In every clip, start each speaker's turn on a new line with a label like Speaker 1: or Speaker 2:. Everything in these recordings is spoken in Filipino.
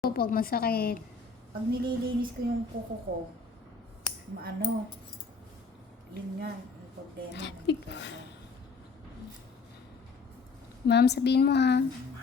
Speaker 1: Pag masakit.
Speaker 2: Pag nililinis ko yung kuko ko, maano, yun nga, yung problema.
Speaker 1: Ma'am, sabihin mo ha.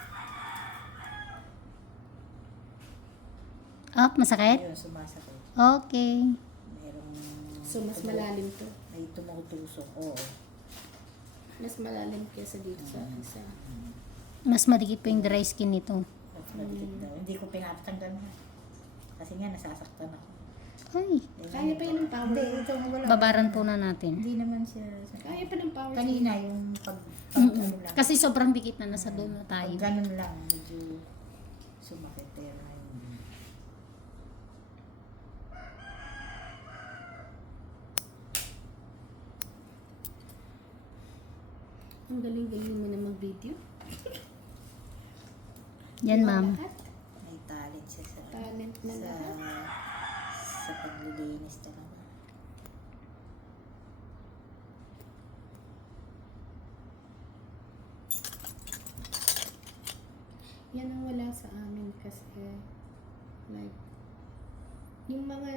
Speaker 1: Up, masakit?
Speaker 2: Ayun, sumasakit.
Speaker 1: Okay.
Speaker 2: Merong...
Speaker 3: So, mas malalim to.
Speaker 2: May tumutusok, oo.
Speaker 3: Mas malalim kaysa dito sa isa.
Speaker 1: Mas madikit pa yung dry skin nito.
Speaker 2: Mas madikit daw. Hindi ko pinapatanggal na. Kasi nga, nasasaktan ako.
Speaker 1: Ay,
Speaker 3: Kaya pa yun ng power.
Speaker 2: Hindi, ito wala.
Speaker 1: babaran po na natin.
Speaker 2: Hindi naman siya...
Speaker 3: Kaya pa ng power.
Speaker 2: Kanina, yung pag ano lang.
Speaker 1: Kasi sobrang dikit na nasa dulo tayo.
Speaker 2: Pag ganun lang, medyo sumakit. Pero ayun.
Speaker 3: Ang galing-galing mo na mag-video.
Speaker 1: Yan, ma'am.
Speaker 3: Lahat.
Speaker 2: May talent siya sa...
Speaker 3: Talent na
Speaker 2: sa,
Speaker 3: lahat.
Speaker 2: sa paglilinis talaga.
Speaker 3: Yan ang wala sa amin kasi like yung mga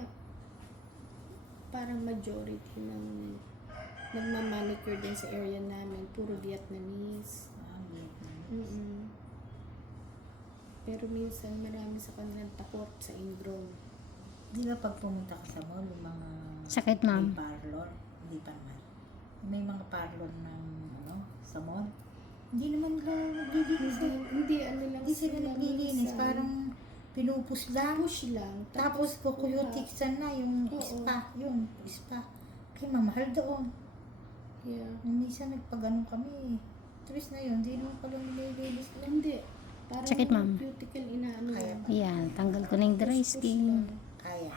Speaker 3: parang majority ng nagmamanicure din sa area namin puro Vietnamese. Mm-mm. Pero minsan marami sa kanilang takot sa ingrown.
Speaker 2: Di ba pag pumunta ka sa mall, yung mga
Speaker 1: Sakit,
Speaker 2: may
Speaker 1: ma'am.
Speaker 2: parlor, hindi pa naman. May mga parlor ng ano, sa mall. Hindi naman lang naglilinis.
Speaker 3: Hindi ano lang
Speaker 2: Hindi sila naglilinis.
Speaker 3: minsan.
Speaker 2: Parang pinupus lang.
Speaker 3: Push lang.
Speaker 2: Tapos kukuyotiksan na yung
Speaker 3: Oo.
Speaker 2: spa. Yung spa. Kaya mamahal doon.
Speaker 3: Yeah.
Speaker 2: Minsan nagpaganon kami. Twist na yun. Hindi naman pala nililinis lang.
Speaker 3: Hindi. Parang
Speaker 1: Sakit, ma'am.
Speaker 3: cuticle inaano
Speaker 2: Kaya
Speaker 3: lang.
Speaker 2: pa.
Speaker 1: Yan, tanggal ko na yung dry
Speaker 3: Push
Speaker 1: skin.
Speaker 3: lang.
Speaker 2: Kaya.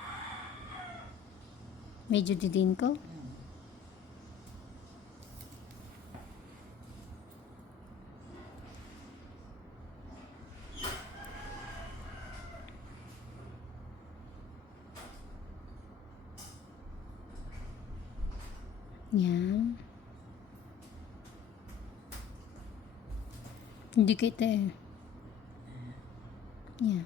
Speaker 1: Medyo didin ko. Yan. Hindi kita eh. Yan.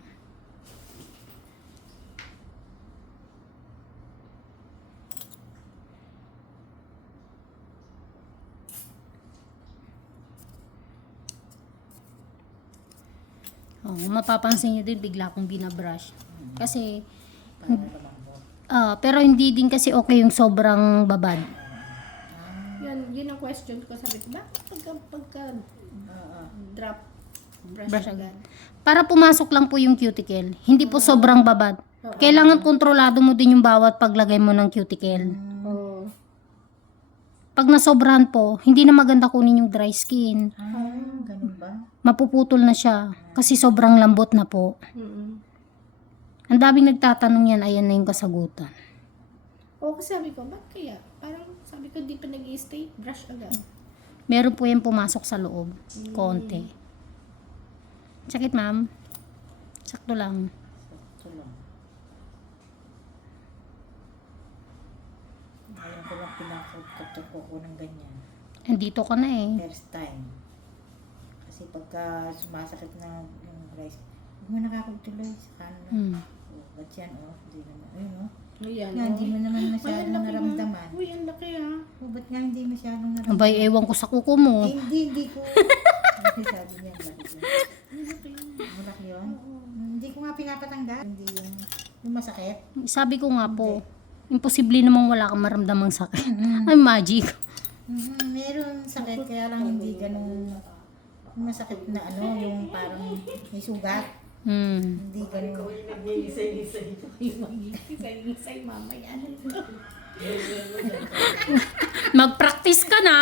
Speaker 1: Oh, mapapansin niyo din bigla kong binabrush. Kasi,
Speaker 2: Para lumambot.
Speaker 1: pero hindi din kasi okay yung sobrang babad.
Speaker 3: Yun ang question ko. Sabi ko, bakit pagka
Speaker 2: Oo.
Speaker 3: drop brush,
Speaker 1: Brush
Speaker 3: agad?
Speaker 1: Para pumasok lang po yung cuticle. Hindi po sobrang babad. Kailangan kontrolado mo din yung bawat paglagay mo ng cuticle.
Speaker 3: Oo.
Speaker 1: Pag nasobrahan po, hindi na maganda kunin yung dry skin.
Speaker 2: Ganun ba?
Speaker 1: Mapuputol na siya kasi sobrang lambot na po.
Speaker 3: Mm-mm.
Speaker 1: Ang daming nagtatanong yan, ayan na yung kasagutan.
Speaker 3: Oo, kasi sabi ko, bakit kaya? Parang sabi ko, di pa nag-i-stay, brush agad.
Speaker 1: Meron po yan pumasok sa loob. Konti. Sakit, ma'am? Sakto lang.
Speaker 2: Ito lang. Ngayon ko lang pinakatutuko ko ng ganyan.
Speaker 1: Andito ka na eh.
Speaker 2: First time. Kasi pagka sumasakit na yung rice, huwag mo nakakagtuloy sa kanan.
Speaker 1: Hmm.
Speaker 2: Oh, ba't yan? Oh, hindi naman. Ayun, oh.
Speaker 3: Ayan,
Speaker 2: Nga, hindi mo naman masyadong naramdaman.
Speaker 3: Uy, ang laki ha.
Speaker 2: Oh, ba't nga hindi masyadong naramdaman?
Speaker 1: Abay, ewan ko sa kuko mo.
Speaker 2: Eh, hindi ko. Kasi sabi niya, malaki yun. Malaki yun? Hindi ko nga pinapatanggal. Hindi yung masakit.
Speaker 1: Sabi ko nga po, imposible namang wala kang maramdamang sakit. Ay, magic.
Speaker 2: Meron sakit, kaya lang hindi ganun masakit na ano, yung parang may sugat. Hindi ganun.
Speaker 3: Isay, mama yan.
Speaker 1: Mag-practice ka na.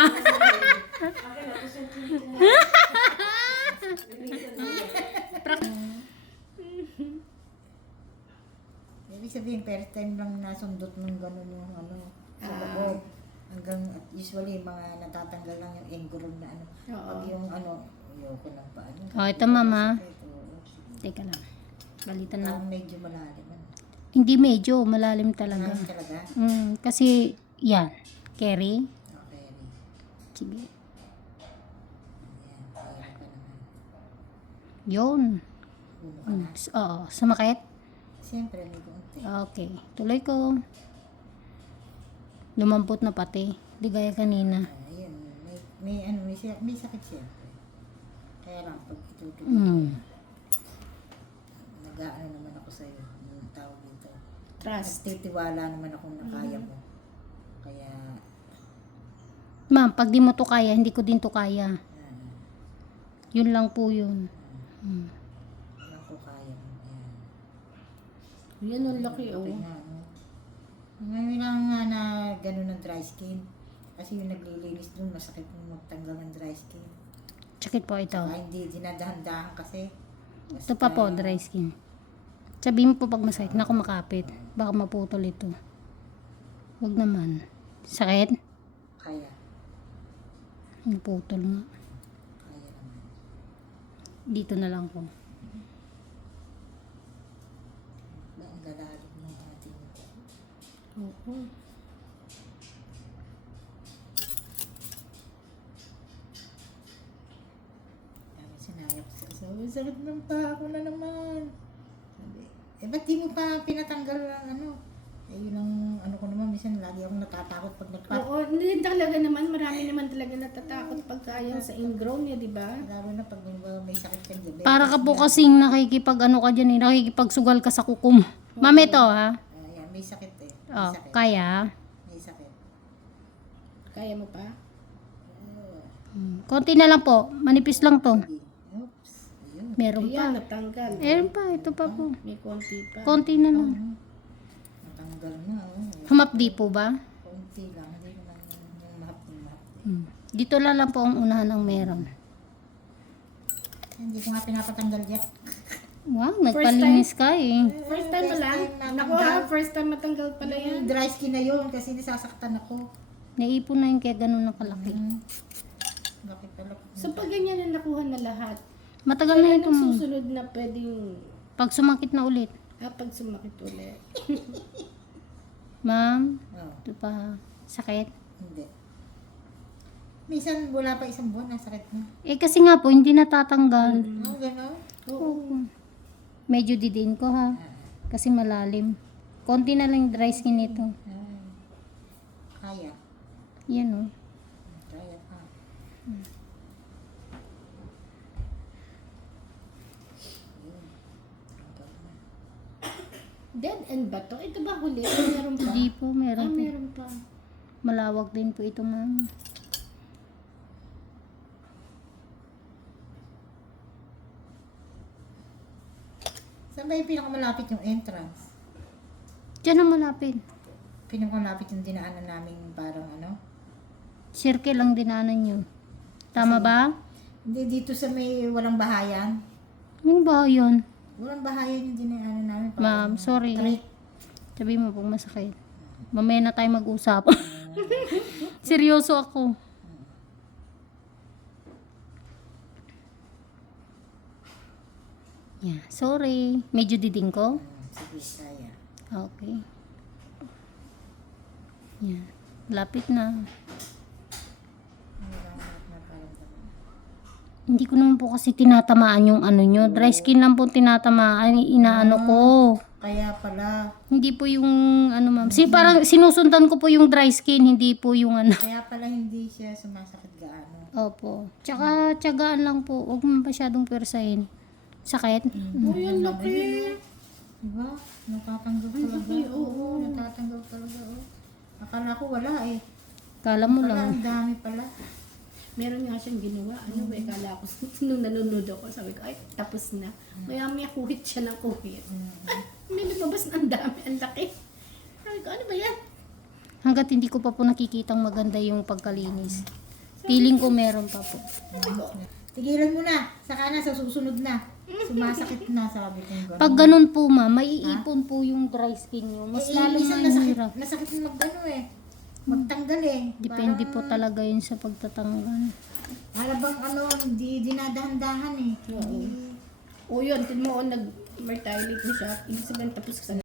Speaker 2: Ibig sabihin, first time lang nasundot ng ganun yung ano, sa loob. Hanggang, usually, mga natatanggal lang yung engoron na ano.
Speaker 3: Oo.
Speaker 2: Pag yung ano, ayoko ng paano.
Speaker 1: Oh, ito, mama.
Speaker 2: Ito,
Speaker 1: Teka lang. Balitan na.
Speaker 2: parang medyo malalim. Ano.
Speaker 1: Hindi medyo, malalim talaga.
Speaker 2: Malalim talaga?
Speaker 1: Kasi, yan. Carry.
Speaker 2: Okay.
Speaker 1: Sige.
Speaker 2: Ayan, kaya ka naman.
Speaker 1: Yun.
Speaker 2: puno ka na.
Speaker 1: Oo, sumakit?
Speaker 2: Siyempre, may konti.
Speaker 1: Okay, tuloy ko. Lumampot na pati. Di gaya kanina.
Speaker 2: Ayun, may sakit siyempre. Kaya lang, pag itutuloy, nag-aano naman ako sa'yo, yung tawag dito.
Speaker 3: Trust.
Speaker 2: Nagtitiwala naman ako na kaya mo. Kaya,
Speaker 1: Ma'am, pag di mo to kaya, hindi ko din to kaya. Yun lang po yun.
Speaker 2: alam ko kaya mo.
Speaker 3: Yan ang laki, oh.
Speaker 2: Kaya, ngayon lang nga na gano'n ng dry skin. Kasi yung naglilinis dun, masakit yung magtanggal ng dry skin.
Speaker 1: Sakit po ito.
Speaker 2: Saka hindi dinadahan-dahan kasi.
Speaker 1: Ito pa po, dry skin. Sabihin mo po pag masakit, naku makapit. Baka maputol ito. Wag naman. Sakit?
Speaker 2: Kaya.
Speaker 1: Naputol nga.
Speaker 2: Kaya naman.
Speaker 1: Dito na lang po.
Speaker 2: Ang lalalim ng ating
Speaker 3: Oo.
Speaker 2: Sabi, sinayok siya. Sabi, sakit ng paa ko na naman. Sabi, ba't di mo pa pinatanggal ang ano? Yun ang ano ko naman, minsan lagi akong natatakot pag
Speaker 3: Oo, hindi talaga naman. Marami naman talaga natatakot pagkayang sa ingrown niya, di ba?
Speaker 2: lalo na pag may sakit kang diabetes.
Speaker 1: Para ka po kasing nakikipag ano ka dyan eh, nakikipagsugal ka sa kukum. Ma'am, ito ha.
Speaker 2: Yan, may sakit eh. May
Speaker 1: Oh,
Speaker 2: sakit.
Speaker 1: kaya.
Speaker 2: May sakit.
Speaker 3: Kaya mo pa?
Speaker 1: Konti na lang po. Manipis lang to.
Speaker 2: Sige. Oops. Ayun.
Speaker 1: Meron pa.
Speaker 3: Ayan, natanggal.
Speaker 1: Meron pa. Ito pa po.
Speaker 3: May konti pa.
Speaker 1: Konti na lang.
Speaker 2: Natanggal na.
Speaker 1: Humapdi po ba?
Speaker 2: Konti lang. Hindi naman yung mahapdi.
Speaker 1: Dito lang po ang unahan ng meron.
Speaker 2: Hindi ko nga pinapatanggal yan.
Speaker 1: Wow, nagpalinis ka eh.
Speaker 3: First time pa lang? Naku ha, first time matanggal pala yan.
Speaker 2: Yung dry skin na yun kasi nasasaktan ako.
Speaker 1: Naipon na yun kaya ganun na kalaki.
Speaker 2: Bakit pala?
Speaker 3: So pag ganyan na nakuha na lahat,
Speaker 1: Matagal na ito.
Speaker 3: anong susunod na pwedeng
Speaker 1: Pag sumakit na ulit.
Speaker 3: pag sumakit ulit?
Speaker 1: Ma'am,
Speaker 2: Oh,
Speaker 1: ito pa. Sakit?
Speaker 2: hindi. Minsan wala pa isang buwan, nasakit na.
Speaker 1: Eh kasi nga po, hindi natatanggal.
Speaker 2: Oh, gano'n?
Speaker 1: Oo. Medyo didiin ko ha. Kasi malalim. Konti na lang yung dry skin nito.
Speaker 2: Kaya.
Speaker 1: Yan o.
Speaker 2: Kaya pa.
Speaker 3: Dead end ba to? Ito ba huli? O meron pa?
Speaker 1: Hindi po, meron po.
Speaker 3: Meron pa.
Speaker 1: Malawak din po ito ma'am.
Speaker 2: Saan ba yung pinakamalapit yung entrance?
Speaker 1: Diyan ang malapit.
Speaker 2: Pinakamalapit yung dinaanan namin parang ano?
Speaker 1: Circle lang dinaanan nyo. Tama ba?
Speaker 2: Hindi, dito sa may walang bahayan.
Speaker 1: Ano ba yun?
Speaker 2: Walang bahayan yung dinaanan namin.
Speaker 1: Ma'am, sorry.
Speaker 2: Creek.
Speaker 1: Sabi mo pong masakit. Mamaya na tayo mag-usap. Seryoso ako. Yeah, sorry. Medyo diding ko.
Speaker 2: Sige, kaya.
Speaker 1: Okay. Yeah. Lapit na. Hindi ko naman po kasi tinatamaan yung ano nyo. Dry skin lang po tinatamaan. Inaano ko.
Speaker 2: Kaya pala.
Speaker 1: Hindi po yung ano ma'am. Parang sinusundan ko po yung dry skin. Hindi po yung ano.
Speaker 2: Kaya pala hindi siya sumasakit gaano.
Speaker 1: Opo. Tsaka tiyagaan lang po. Huwag mo masyadong persahin. Sakit?
Speaker 3: Oh, yan laki.
Speaker 2: Diba? Natatanggap talaga. Oo, natatanggap talaga. Oh. Akala ko wala eh.
Speaker 1: Kala mo
Speaker 2: Wala,
Speaker 1: lang.
Speaker 2: ang dami pala.
Speaker 3: Meron nga siyang ginawa. Ano ba? Kala ko, nung nanonood ako, sabi ko, ay, tapos na. Kaya may kuhit siya ng kuhit. May lumabas na ang dami, ang laki. Sabi ko, ano ba yan?
Speaker 1: Hanggat hindi ko pa po nakikitang maganda yung pagkalinis. Feeling ko meron pa po.
Speaker 2: Tigilan mo na. Saka na, sa susunod na. Sumasakit na, sabi ko gano'n.
Speaker 1: Pag ganun po ma, maiipon po yung dry skin nyo. Mas lalo
Speaker 2: minsan
Speaker 1: na
Speaker 2: nasakit,
Speaker 1: hirap.
Speaker 2: nasakit na magano eh. Magtanggal eh.
Speaker 1: Depende po talaga yun sa pagtatanggal.
Speaker 2: Halabang ano, hindi dinadahan-dahan eh.
Speaker 3: Oo. O yun, tin mo, nag-mertilate na siya. Ibig sabihin, tapos ka na.